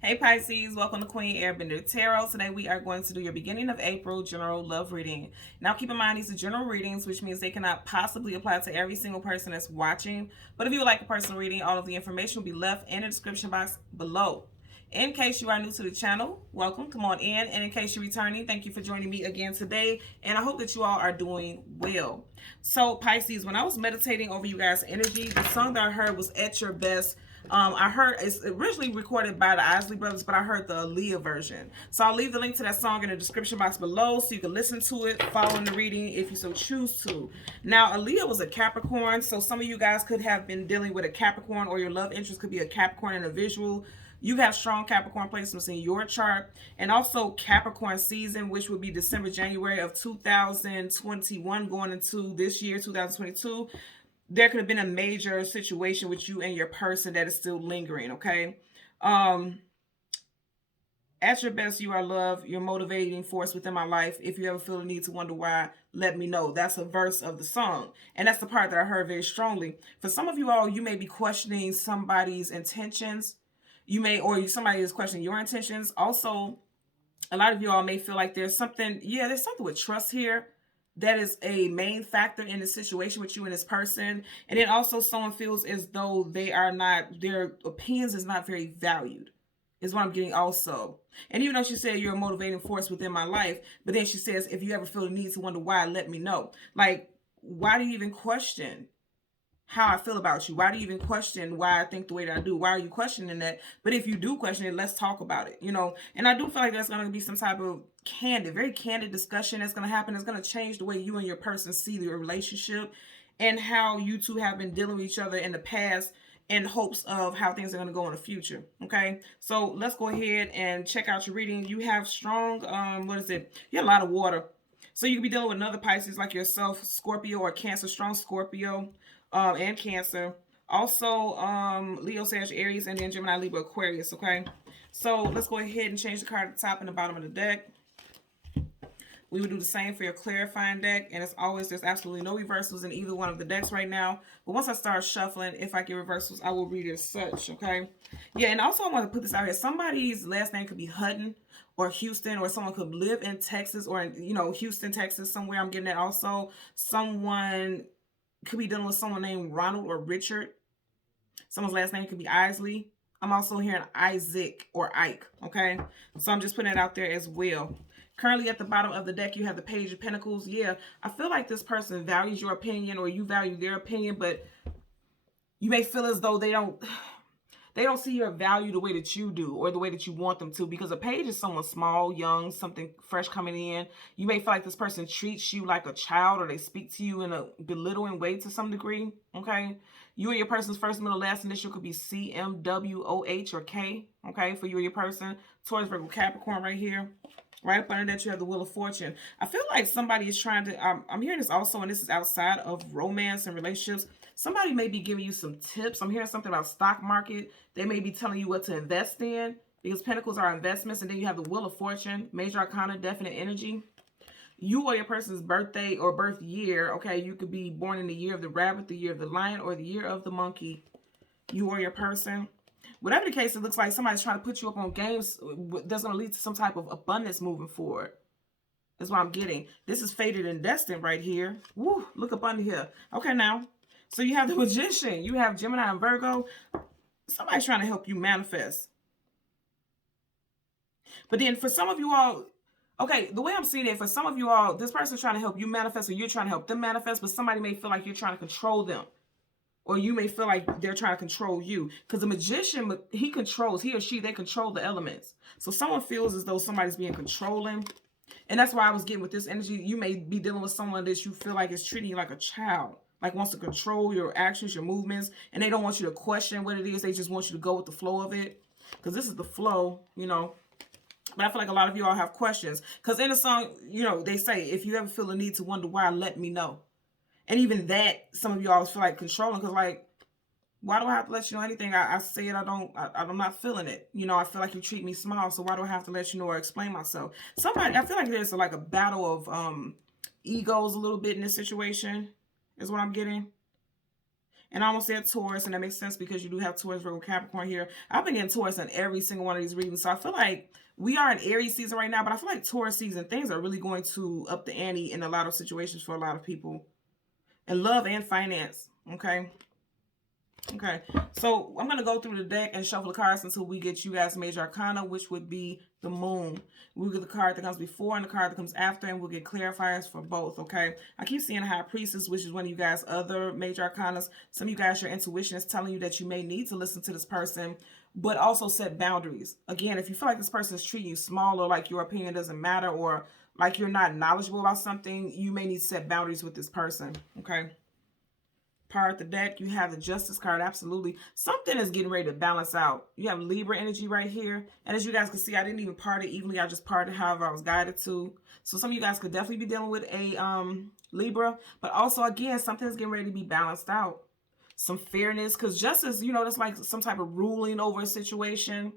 Hey Pisces, welcome to Queen Airbender Tarot. Today we are going to do your beginning of April general love reading. Now keep in mind these are general readings, which means they cannot possibly apply to every single person that's watching. But if you would like a personal reading, all of the information will be left in the description box below. In case you are new to the channel, welcome, come on in. And in case you're returning, thank you for joining me again today. And I hope that you all are doing well. So Pisces, when I was meditating over you guys' energy, the song that I heard was At Your Best. I heard it's originally recorded by the Isley Brothers, but I heard the Aaliyah version. So I'll leave the link to that song in the description box below so you can listen to it, following the reading if you so choose to. Now, Aaliyah was a Capricorn, so some of you guys could have been dealing with a Capricorn, or your love interest could be a Capricorn individual. You have strong Capricorn placements in your chart, and also Capricorn season, which would be December, January of 2021 going into this year, 2022. There could have been a major situation with you and your person that is still lingering, okay? At your best, you are love. You're motivating force within my life. If you ever feel the need to wonder why, let me know. That's a verse of the song. And that's the part that I heard very strongly. For some of you all, you may be questioning somebody's intentions. You may, or somebody is questioning your intentions. Also, a lot of you all may feel like there's something with trust here that is a main factor in the situation with you and this person. And then also someone feels as though their opinions is not very valued, is what I'm getting also. And even though she said you're a motivating force within my life, but then she says, if you ever feel the need to wonder why, let me know. Like, why do you even question how I feel about you? Why do you even question why I think the way that I do? Why are you questioning that? But if you do question it, let's talk about it, And I do feel like there's going to be some type of very candid discussion that's going to happen. It's going to change the way you and your person see your relationship and how you two have been dealing with each other in the past in hopes of how things are going to go in the future. Okay, so let's go ahead and check out your reading. You have strong, You have a lot of water. So you could be dealing with another Pisces like yourself, Scorpio or Cancer, strong Scorpio and Cancer. Also, Leo, Sag, Aries, and then Gemini, Libra, Aquarius, okay? So let's go ahead and change the card at the top and the bottom of the deck. We would do the same for your clarifying deck. And as always, there's absolutely no reversals in either one of the decks right now. But once I start shuffling, if I get reversals, I will read it as such, okay? Yeah, and also I want to put this out here. Somebody's last name could be Hutton or Houston, or someone could live in Texas or in, Houston, Texas, somewhere. I'm getting that also. Someone could be dealing with someone named Ronald or Richard. Someone's last name could be Isley. I'm also hearing Isaac or Ike, okay? So I'm just putting it out there as well. Currently at the bottom of the deck, you have the Page of Pentacles. Yeah, I feel like this person values your opinion or you value their opinion, but you may feel as though they don't see your value the way that you do or the way that you want them to, because a page is someone small, young, something fresh coming in. You may feel like this person treats you like a child, or they speak to you in a belittling way to some degree, okay? You and your person's first, middle, last initial could be C, M, W, O, H, or K, okay, for you and your person. Taurus, Virgo, Capricorn right here. Right up under that, you have the Wheel of Fortune. I feel like somebody is trying to, I'm hearing this also, and this is outside of romance and relationships. Somebody may be giving you some tips. I'm hearing something about stock market. They may be telling you what to invest in, because Pentacles are investments. And then you have the Wheel of Fortune, Major Arcana, definite energy. You or your person's birthday or birth year, okay, you could be born in the year of the rabbit, the year of the lion, or the year of the monkey. You or your person. Whatever the case, it looks like somebody's trying to put you up on games that's going to lead to some type of abundance moving forward. That's what I'm getting. This is fated and destined right here. Woo, look up under here. Okay, now. So you have the Magician. You have Gemini and Virgo. Somebody's trying to help you manifest. But then for some of you all, okay, the way I'm seeing it, for some of you all, this person's trying to help you manifest, or you're trying to help them manifest, but somebody may feel like you're trying to control them. Or you may feel like they're trying to control you. Because the Magician, he or she, they control the elements. So someone feels as though somebody's being controlling. And that's why I was getting with this energy. You may be dealing with someone that you feel like is treating you like a child. Like wants to control your actions, your movements. And they don't want you to question what it is. They just want you to go with the flow of it. Because this is the flow, But I feel like a lot of you all have questions. Because in the song, they say, if you ever feel the need to wonder why, let me know. And even that, some of you always feel like controlling, because like, why do I have to let you know anything? I say it, I'm not feeling it. I feel like you treat me small, so why do I have to let you know or explain myself? I feel like there's like a battle of egos a little bit in this situation, is what I'm getting. And I almost said Taurus, and that makes sense because you do have Taurus, Virgo, Capricorn here. I've been getting Taurus in every single one of these readings. So I feel like we are in Aries season right now, but I feel like Taurus season, things are really going to up the ante in a lot of situations for a lot of people. In love and finance, okay? Okay, so I'm going to go through the deck and shuffle the cards until we get you guys major arcana, which would be the moon. We'll get the card that comes before and the card that comes after, and we'll get clarifiers for both, okay? I keep seeing High Priestess, which is one of you guys' other major arcanas. Some of you guys, your intuition is telling you that you may need to listen to this person, but also set boundaries. Again, if you feel like this person is treating you small, or like your opinion doesn't matter, or like you're not knowledgeable about something, you may need to set boundaries with this person, okay? Part of the deck, you have the Justice card. Absolutely, something is getting ready to balance out. You have Libra energy right here, and as you guys can see, I didn't even part it evenly. I just parted however I was guided to. So some of you guys could definitely be dealing with a Libra, but also again, something's getting ready to be balanced out. Some fairness, because justice, you know, that's like some type of ruling over a situation.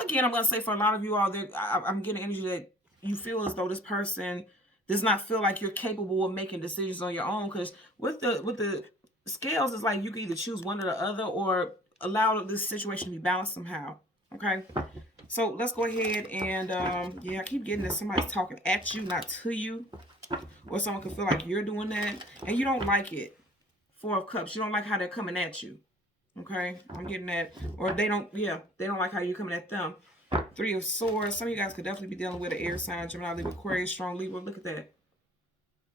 Again, I'm going to say for a lot of you all, I'm getting energy that you feel as though this person does not feel like you're capable of making decisions on your own, because with the scales, it's like you can either choose one or the other, or allow this situation to be balanced somehow. Okay, so let's go ahead and yeah, I keep getting that somebody's talking at you, not to you, or someone can feel like you're doing that and you don't like it. Four of Cups, you don't like how they're coming at you. Okay, I'm getting that. Or they don't like how you're coming at them. Three of Swords. Some of you guys could definitely be dealing with an air sign, Gemini, Libra, Aquarius, strong Libra. Look at that.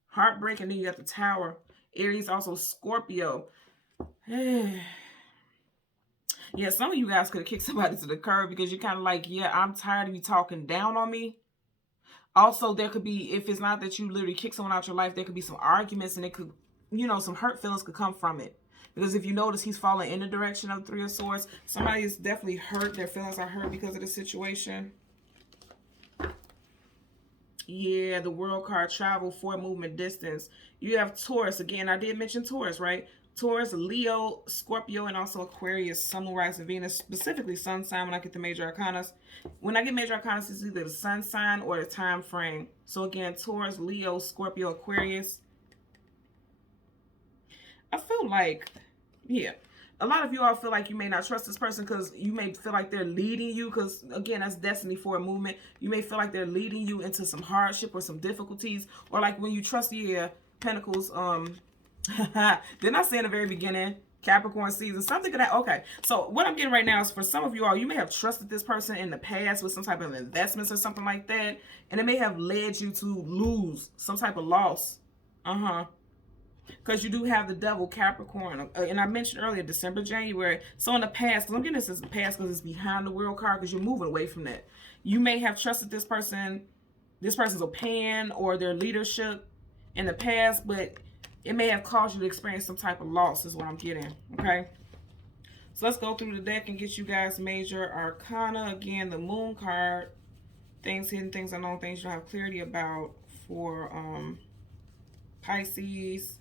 Heartbreak, and then you got the Tower. Aries, also Scorpio. Yeah, some of you guys could have kicked somebody to the curb because you're kind of like, yeah, I'm tired of you talking down on me. Also, there could be, if it's not that you literally kick someone out your life, there could be some arguments, and it could, you know, some hurt feelings could come from it. Because if you notice, he's falling in the direction of the Three of Swords. Somebody is definitely hurt. Their feelings are hurt because of the situation. Yeah, the World card, travel, forward movement, distance. You have Taurus. Again, I did mention Taurus, right? Taurus, Leo, Scorpio, and also Aquarius, Sun, Moon, Rising, Venus. Specifically Sun sign when I get the major arcanas. When I get major arcanas, it's either the Sun sign or the time frame. So again, Taurus, Leo, Scorpio, Aquarius. I feel like, yeah, a lot of you all feel like you may not trust this person because you may feel like they're leading you, because again, that's destiny for a movement. You may feel like they're leading you into some hardship or some difficulties, or like when you trust the Pentacles, didn't I say in the very beginning, Capricorn season, something of that. Okay, so what I'm getting right now is for some of you all, you may have trusted this person in the past with some type of investments or something like that, and it may have led you to lose some type of loss. Because you do have the Devil, Capricorn, and I mentioned earlier December, January. So in the past, because I'm getting this as the past because it's behind the World card, because you're moving away from that. You may have trusted this person's opinion or their leadership in the past, but it may have caused you to experience some type of loss, is what I'm getting. Okay, so let's go through the deck and get you guys major arcana. Again, the Moon card, things hidden, things unknown, things you don't have clarity about for Pisces.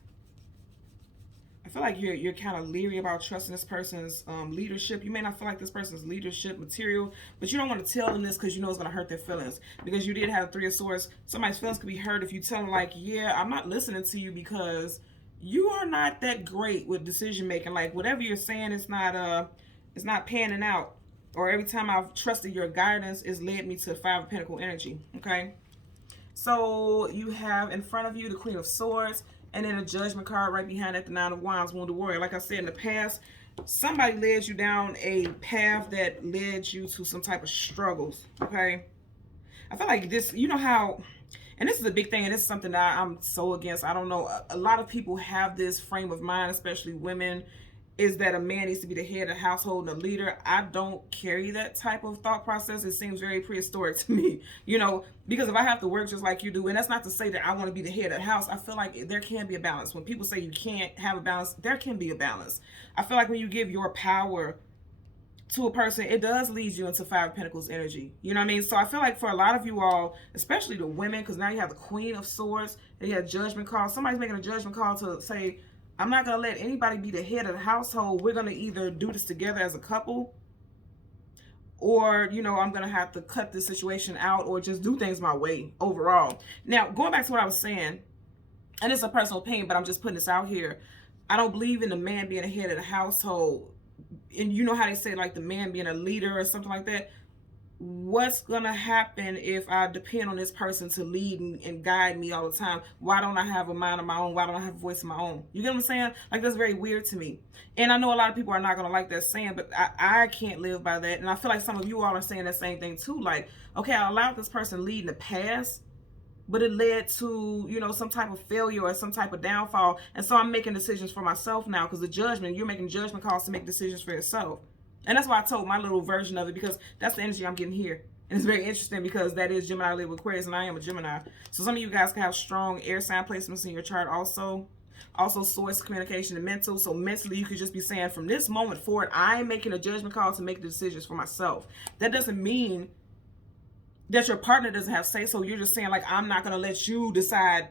I feel like you're kind of leery about trusting this person's leadership. You may not feel like this person's leadership material, but you don't want to tell them this because you know it's going to hurt their feelings. Because you did have the Three of Swords. Somebody's feelings could be hurt if you tell them like, yeah, I'm not listening to you because you are not that great with decision making. Like whatever you're saying, it's not panning out. Or every time I've trusted your guidance, it's led me to Five of Pentacles energy. Okay, so you have in front of you the Queen of Swords. And then a Judgment card right behind it, the Nine of Wands, Wounded Warrior. Like I said, in the past, somebody led you down a path that led you to some type of struggles, okay? I feel like this, you know how, and this is a big thing, and this is something that I'm so against. I don't know, a lot of people have this frame of mind, especially women, is that a man needs to be the head of the household and a leader. I don't carry that type of thought process. It seems very prehistoric to me, you know, because if I have to work just like you do, and that's not to say that I want to be the head of the house, I feel like there can be a balance. When people say you can't have a balance, there can be a balance. I feel like when you give your power to a person, it does lead you into Five of Pentacles energy. You know what I mean? So I feel like for a lot of you all, especially the women, because now you have the Queen of Swords, and you have Judgment call. Somebody's making a judgment call to say, I'm not going to let anybody be the head of the household. We're going to either do this together as a couple, or, you know, I'm going to have to cut this situation out or just do things my way overall. Now, going back to what I was saying, and it's a personal opinion, but I'm just putting this out here. I don't believe in the man being the head of the household. And you know how they say like the man being a leader or something like that. What's gonna happen if I depend on this person to lead and guide me all the time? Why don't I have a mind of my own? Why don't I have a voice of my own? You get what I'm saying? Like, that's very weird to me. And I know a lot of people are not gonna like that saying, but I can't live by that. And I feel like some of you all are saying that same thing too. Like, okay, I allowed this person lead in the past, but it led to, you know, some type of failure or some type of downfall. And so I'm making decisions for myself now, because the judgment, you're making judgment calls to make decisions for yourself. And that's why I told my little version of it, because that's the energy I'm getting here. And it's very interesting because that is Gemini, live with Aquarius, and I am a Gemini. So some of you guys can have strong air sign placements in your chart also. Also, source, communication, and mental. So mentally, you could just be saying, from this moment forward, I'm making a judgment call to make the decisions for myself. That doesn't mean that your partner doesn't have say so. You're just saying, like, I'm not going to let you decide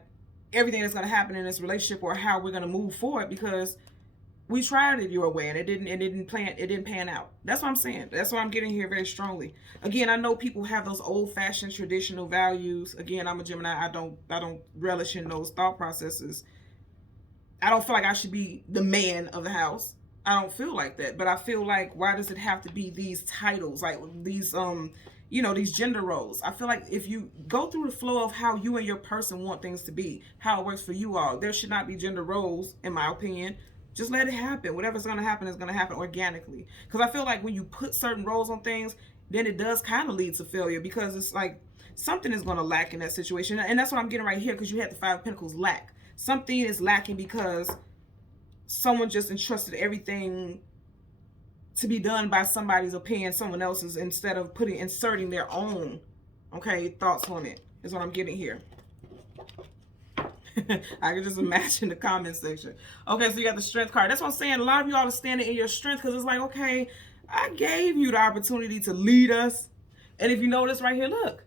everything that's going to happen in this relationship or how we're going to move forward, because we tried it your way and it didn't pan out. That's what I'm saying. That's what I'm getting here very strongly. Again, I know people have those old-fashioned traditional values. Again, I'm a Gemini. I don't relish in those thought processes. I don't feel like I should be the man of the house. I don't feel like that. But I feel like, why does it have to be these titles, like these you know, these gender roles? I feel like if you go through the flow of how you and your person want things to be, how it works for you all, there should not be gender roles, in my opinion. Just let it happen. Whatever's going to happen is going to happen organically. Because I feel like when you put certain roles on things, then it does kind of lead to failure, because it's like something is going to lack in that situation. And that's what I'm getting right here, because you had the Five of Pentacles, lack. Something is lacking because someone just entrusted everything to be done by somebody's opinion, someone else's, instead of inserting their own, okay, thoughts on it, is what I'm getting here. I can just imagine the comment section. Okay, so you got the Strength card. That's what I'm saying. A lot of you all are standing in your strength, because it's like, okay, I gave you the opportunity to lead us. And if you notice right here, look,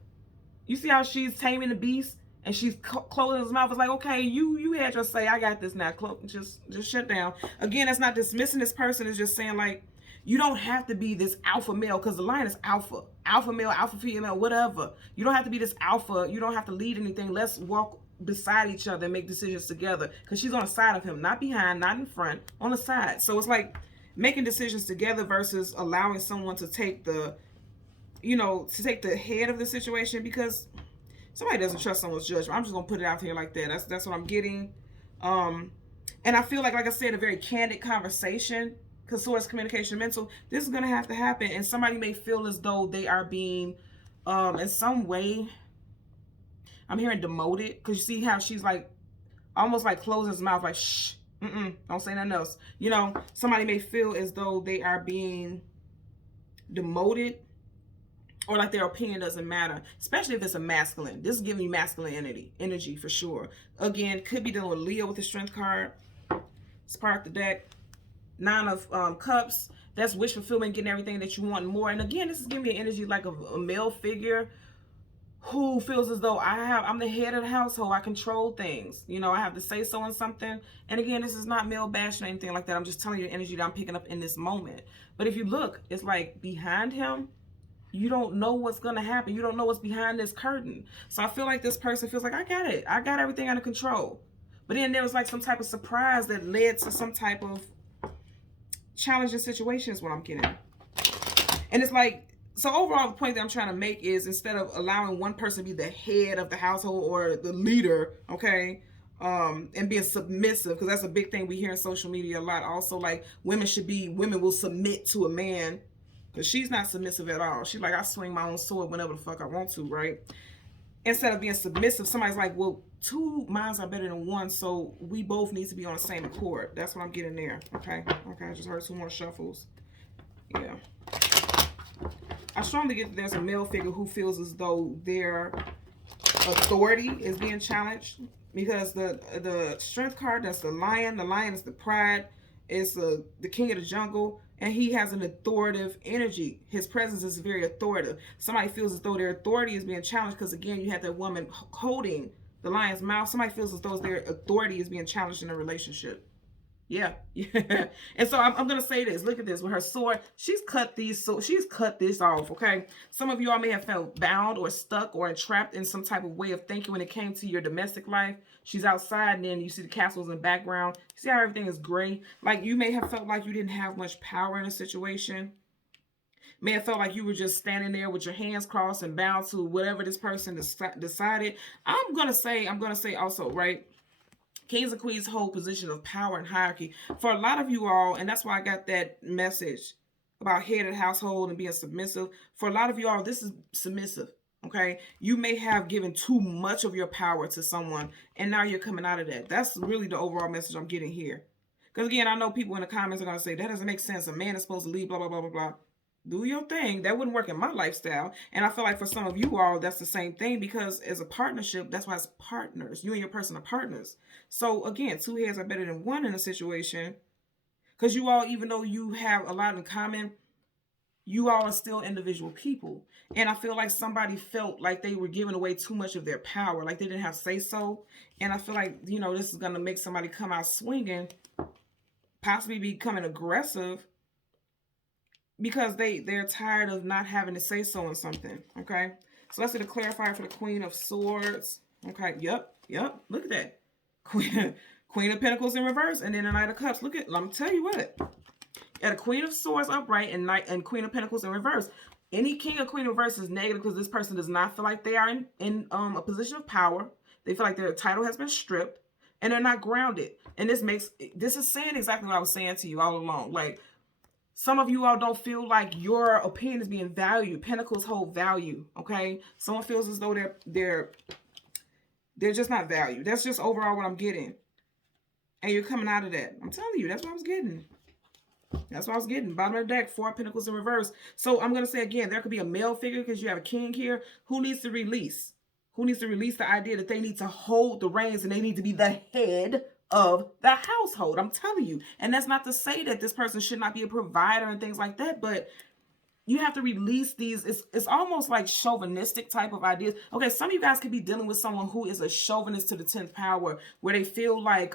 you see how she's taming the beast and she's closing his mouth. It's like, okay, you had your say. I got this now. Just shut down. Again, that's not dismissing this person. It's just saying, like, you don't have to be this alpha male, because the line is alpha. Alpha male, alpha female, whatever. You don't have to be this alpha. You don't have to lead anything. Let's walk beside each other and make decisions together, because she's on the side of him, not behind, not in front, on the side. So it's like making decisions together versus allowing someone to take the, you know, to take the head of the situation, because somebody doesn't trust someone's judgment. I'm just gonna put it out here like that. That's what I'm getting. And I feel like I said, a very candid conversation, because source, communication, mental, this is gonna have to happen. And somebody may feel as though they are being in some way, I'm hearing demoted, because you see how she's like almost like closing his mouth, like, shh, don't say nothing else. You know, somebody may feel as though they are being demoted, or like their opinion doesn't matter, especially if it's a masculine. This is giving you masculine energy for sure. Again, could be dealing with Leo with the Strength card. Spark the deck. Nine of Cups. That's wish fulfillment, getting everything that you want and more. And again, this is giving me an energy like a male figure who feels as though I'm the head of the household. I control things. You know, I have to say so on something. And again, this is not male bashing or anything like that. I'm just telling you the energy that I'm picking up in this moment. But if you look, it's like behind him, you don't know what's going to happen. You don't know what's behind this curtain. So I feel like this person feels like, I got it. I got everything under control. But then there was like some type of surprise that led to some type of challenging situation is what I'm getting. And it's like, so overall, the point that I'm trying to make is, instead of allowing one person to be the head of the household or the leader, okay, and being submissive, because that's a big thing we hear in social media a lot. Also, like, women will submit to a man, because she's not submissive at all. She's like, I swing my own sword whenever the fuck I want to, right? Instead of being submissive, somebody's like, well, two minds are better than one, so we both need to be on the same accord. That's what I'm getting there, okay? Okay, I just heard two more shuffles. Yeah. I strongly get that there's a male figure who feels as though their authority is being challenged, because the Strength card, that's the lion. The lion is the pride. It's the king of the jungle, and he has an authoritative energy. His presence is very authoritative. Somebody feels as though their authority is being challenged, because again, you have that woman holding the lion's mouth. Somebody feels as though their authority is being challenged in a relationship. Yeah. And so I'm gonna say this. Look at this. With her sword, she's cut this off. Okay. Some of you all may have felt bound or stuck or entrapped in some type of way of thinking when it came to your domestic life. She's outside, and then you see the castles in the background. See how everything is gray? Like, you may have felt like you didn't have much power in a situation. May have felt like you were just standing there with your hands crossed and bound to whatever this person decided. I'm gonna say also, right? Kings and queens hold position of power and hierarchy for a lot of you all, and that's why I got that message about head of the household and being submissive. For a lot of you all, this is submissive. Okay, you may have given too much of your power to someone, and now you're coming out of that. That's really the overall message I'm getting here. Because again, I know people in the comments are gonna say that doesn't make sense. A man is supposed to lead, blah blah blah blah blah. Do your thing. That wouldn't work in my lifestyle. And I feel like for some of you all, that's the same thing, because as a partnership, that's why it's partners. You and your person are partners. So again, two heads are better than one in a situation, because you all, even though you have a lot in common, you all are still individual people. And I feel like somebody felt like they were giving away too much of their power, like they didn't have say so. And I feel like, you know, this is going to make somebody come out swinging, possibly becoming aggressive, because they're tired of not having to say so in something. Okay, so let's do the clarifier for the Queen of Swords. Okay, yep, look at that. Queen of Pentacles in reverse, and then the Knight of Cups. Look at, let me tell you what. At a Queen of Swords upright and Queen of Pentacles in reverse. Any King or Queen in reverse is negative, because this person does not feel like they are in a position of power. They feel like their title has been stripped, and they're not grounded. And this is saying exactly what I was saying to you all along. Like, some of you all don't feel like your opinion is being valued. Pentacles hold value, okay? Someone feels as though they're just not valued. That's just overall what I'm getting. And you're coming out of that. I'm telling you, that's what I was getting. That's what I was getting. Bottom of the deck, 4 of Pentacles in reverse. So I'm going to say again, there could be a male figure, because you have a king here, who needs to release. Who needs to release the idea that they need to hold the reins and they need to be the head of the household. I'm telling you. And that's not to say that this person should not be a provider and things like that, but you have to release these. It's almost like chauvinistic type of ideas. Okay, some of you guys could be dealing with someone who is a chauvinist to the 10th power, where they feel like,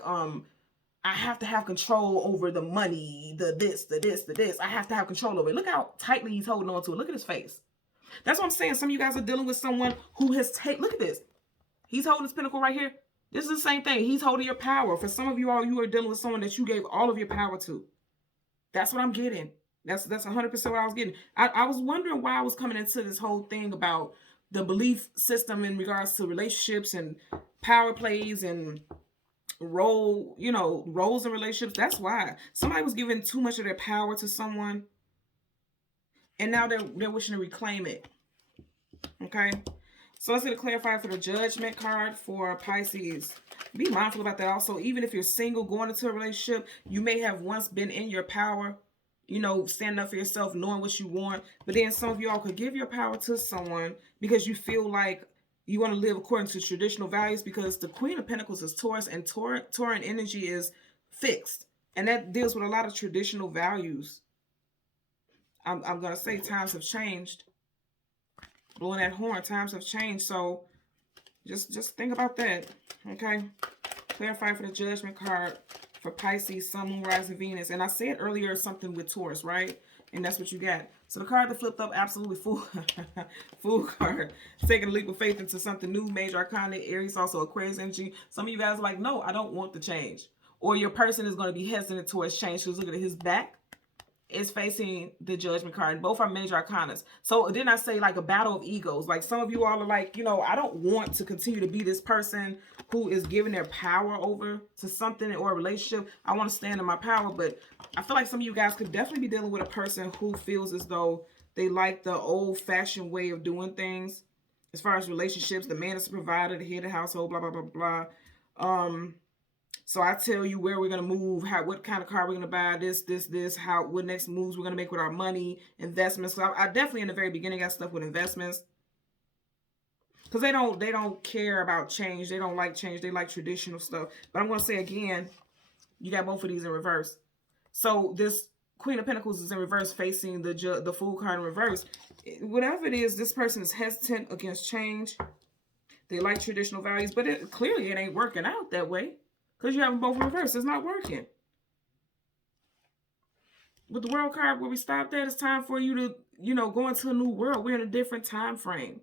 I have to have control over the money, the this. I have to have control over it. Look how tightly he's holding on to it. Look at his face. That's what I'm saying. Some of you guys are dealing with someone who has look at this. He's holding his pinnacle right here. This is the same thing. He's holding your power. For some of you all, you are dealing with someone that you gave all of your power to. That's what I'm getting. That's 100% what I was getting. I was wondering why I was coming into this whole thing about the belief system in regards to relationships and power plays and roles in relationships. That's why somebody was giving too much of their power to someone, and now they're wishing to reclaim it. Okay, so let's get a clarifier for the Judgment card for Pisces. Be mindful about that also. Even if you're single going into a relationship, you may have once been in your power, standing up for yourself, knowing what you want, but then some of y'all could give your power to someone because you feel like you want to live according to traditional values, because the Queen of Pentacles is Taurus, and Tauran energy is fixed, and that deals with a lot of traditional values. I'm going to say times have changed. Blowing that horn, times have changed. So just think about that. Okay. Clarify for the Judgment card for Pisces, Sun, Moon, Rising, Venus. And I said earlier something with Taurus, right? And that's what you got. So the card that flipped up, absolutely fool card. Taking a leap of faith into something new, major arcana, Aries, also Aquarius energy. Some of you guys are like, no, I don't want the change. Or your person is going to be hesitant towards change, because look at his back is facing the Judgment card. Both are major arcanas. So didn't I say like a battle of egos? Like some of you all are like, I don't want to continue to be this person who is giving their power over to something or a relationship. I want to stand in my power. But I feel like some of you guys could definitely be dealing with a person who feels as though they like the old-fashioned way of doing things. As far as relationships, the man is the provider, the head of the household, blah, blah, blah, blah. So I tell you where we're going to move, what kind of car we're going to buy, what next moves we're going to make with our money, investments. So I definitely in the very beginning got stuff with investments, because they don't care about change. They don't like change. They like traditional stuff. But I'm going to say again, you got both of these in reverse. So this Queen of Pentacles is in reverse, facing the Fool card in reverse. Whatever it is, this person is hesitant against change. They like traditional values, but clearly it ain't working out that way. Because you have them both in reverse. It's not working. With the World card, where we stopped at, it's time for you to, go into a new world. We're in a different time frame,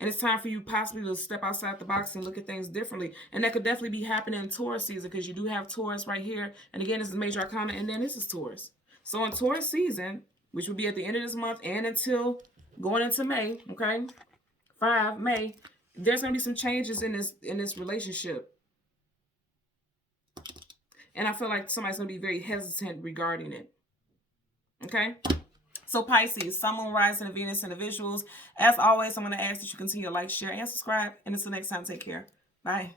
And it's time for you possibly to step outside the box and look at things differently. And that could definitely be happening in Taurus season, because you do have Taurus right here. And again, this is major arcana, and then this is Taurus. So in Taurus season, which will be at the end of this month and until going into May, okay, 5 May, there's going to be some changes in this relationship. And I feel like somebody's going to be very hesitant regarding it. Okay? So Pisces, Sun, Moon, Rising, and Venus, and the visuals. As always, I'm going to ask that you continue to like, share, and subscribe. And until next time, take care. Bye.